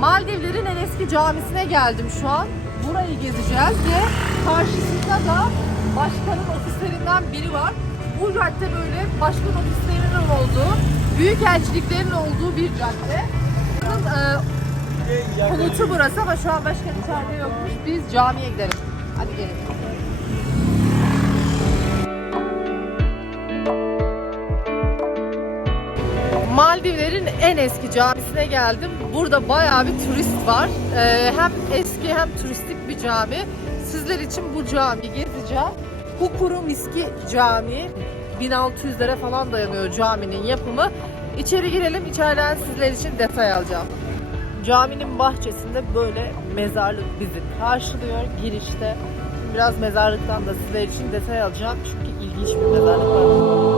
Maldivlerin en eski camisine geldim şu an. Burayı gezeceğiz ve karşısında da başkanın ofislerinden biri var. Bu cadde böyle başkan ofislerinin olduğu, büyük elçiliklerin olduğu bir cadde. Bakın, e, Konutu burası ama şu an başkan içeride yokmuş. Biz camiye gidelim. Hadi gelin. Maldivlerin en eski camisine geldim. Burada bayağı bir turist var. Ee, hem eski hem turistik bir cami. Sizler için bu camiyi gezeceğim. Hukuru Miski Camii. 1600'lere falan dayanıyor caminin yapımı. İçeri girelim. İçeriden sizler için detay alacağım. Caminin bahçesinde böyle mezarlık bizi karşılıyor girişte. Biraz mezarlıktan da sizler için detay alacağım çünkü ilginç bir mezarlık var.